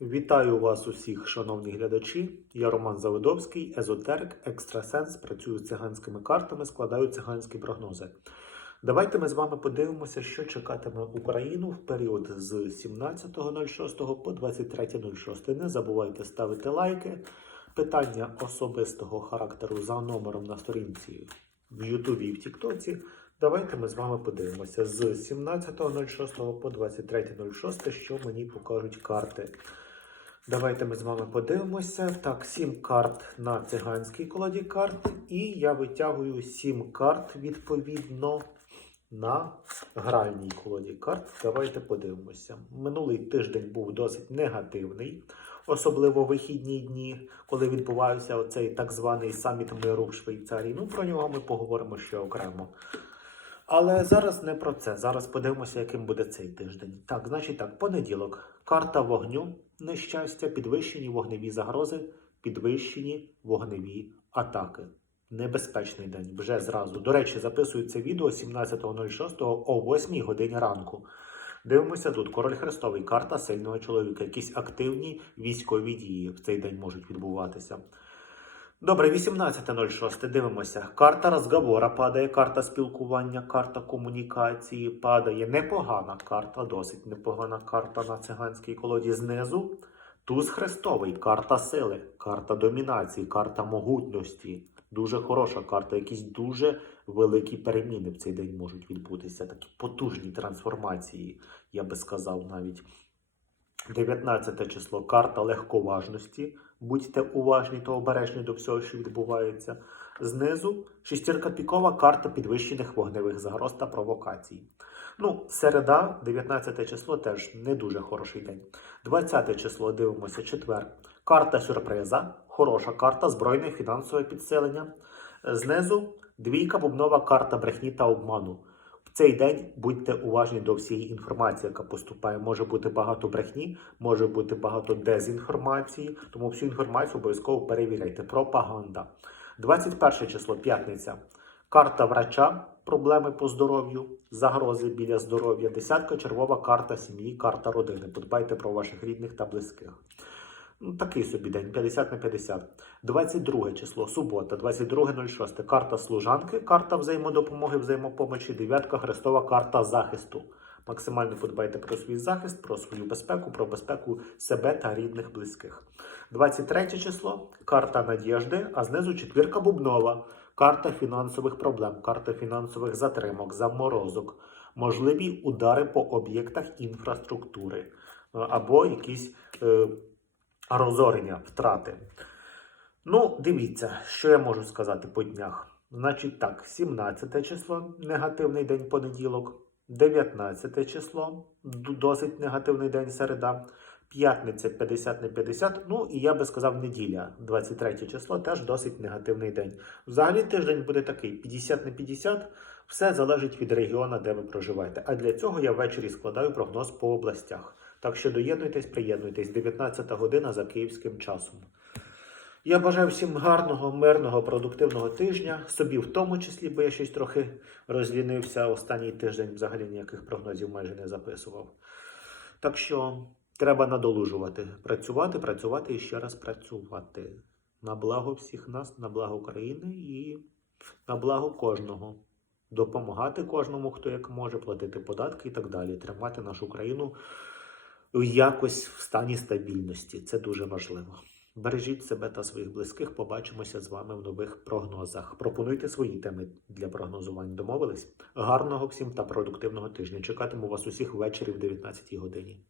Вітаю вас усіх, шановні глядачі. Я Роман Заводовський, езотерик, екстрасенс, працюю з циганськими картами, складаю циганські прогнози. Давайте ми з вами подивимося, що чекатиме Україну в період з 17.06 по 23.06. Не забувайте ставити лайки. Питання особистого характеру за номером на сторінці в Ютубі і в Тіктоці. Давайте ми з вами подивимося з 17.06 по 23.06, що мені покажуть карти. Давайте ми з вами подивимося. Так, 7 карт на циганській колоді карт, і я витягую 7 карт відповідно на гральній колоді карт. Давайте подивимося. Минулий тиждень був досить негативний, особливо вихідні дні, коли відбувався оцей так званий саміт миру в Швейцарії. Ну, про нього ми поговоримо ще окремо. Але зараз не про це. Зараз подивимося, яким буде цей тиждень. Так, значить так, понеділок. Карта вогню, нещастя, підвищені вогневі загрози, підвищені вогневі атаки. Небезпечний день вже зразу. До речі, записую це відео 17.06 о 8 годині ранку. Дивимося тут. Король Хрестовий, карта сильного чоловіка. Якісь активні військові дії в цей день можуть відбуватися. Добре, 18.06. Дивимося. Карта розговора падає, карта спілкування, карта комунікації падає. Непогана карта, досить непогана карта на циганській колоді знизу. Туз Хрестовий, карта сили, карта домінації, карта могутності. Дуже хороша карта. Якісь дуже великі переміни в цей день можуть відбутися. Такі потужні трансформації, я би сказав навіть. 19 число карта легковажності. Будьте уважні та обережні до всього, що відбувається. Знизу шестірка пікова карта підвищених вогневих загроз та провокацій. Ну, середа, 19 число, теж не дуже хороший день. 20 число, дивимося, четвер. Карта сюрприза, хороша карта, збройне фінансове підсилення. Знизу двійка бубнова карта брехні та обману. Цей день будьте уважні до всієї інформації, яка поступає. Може бути багато брехні, може бути багато дезінформації, тому всю інформацію обов'язково перевіряйте. Пропаганда. 21 число, п'ятниця. Карта врача, проблеми по здоров'ю, загрози біля здоров'я. Десятка червова карта сім'ї, карта родини. Подбайте про ваших рідних та близьких. Ну, такий собі день, 50 на 50. 22 число, субота, 22.06. Карта служанки, карта взаємодопомоги, взаємопомочі, дев'ятка хрестова карта захисту. Максимально подбайте про свій захист, про свою безпеку, про безпеку себе та рідних близьких. 23 число карта надіжди, а знизу четвірка бубнова, карта фінансових проблем, карта фінансових затримок, заморозок, можливі удари по об'єктах інфраструктури або якісь. Е, розорення, втрати. Ну, дивіться, що я можу сказати по днях. Значить так, 17 число негативний день понеділок, 19 число досить негативний день середа, п'ятниця 50 на 50, ну і я би сказав неділя, 23 число, теж досить негативний день. Взагалі тиждень буде такий 50 на 50, все залежить від регіону, де ви проживаєте. А для цього я ввечері складаю прогноз по областях. Так що доєднуйтесь, приєднуйтесь 19 година за київським часом. Я бажаю всім гарного, мирного, продуктивного тижня, собі в тому числі, бо я щось трохи розлінився. Останній тиждень взагалі ніяких прогнозів майже не записував. Так що треба надолужувати, працювати, працювати і ще раз працювати. На благо всіх нас, на благо України і на благо кожного. Допомагати кожному, хто як може, платити податки і так далі. Тримати нашу країну якось в стані стабільності. Це дуже важливо. Бережіть себе та своїх близьких. Побачимося з вами в нових прогнозах. Пропонуйте свої теми для прогнозувань. Домовились? Гарного всім та продуктивного тижня. Чекатиму вас усіх ввечері в 19 годині.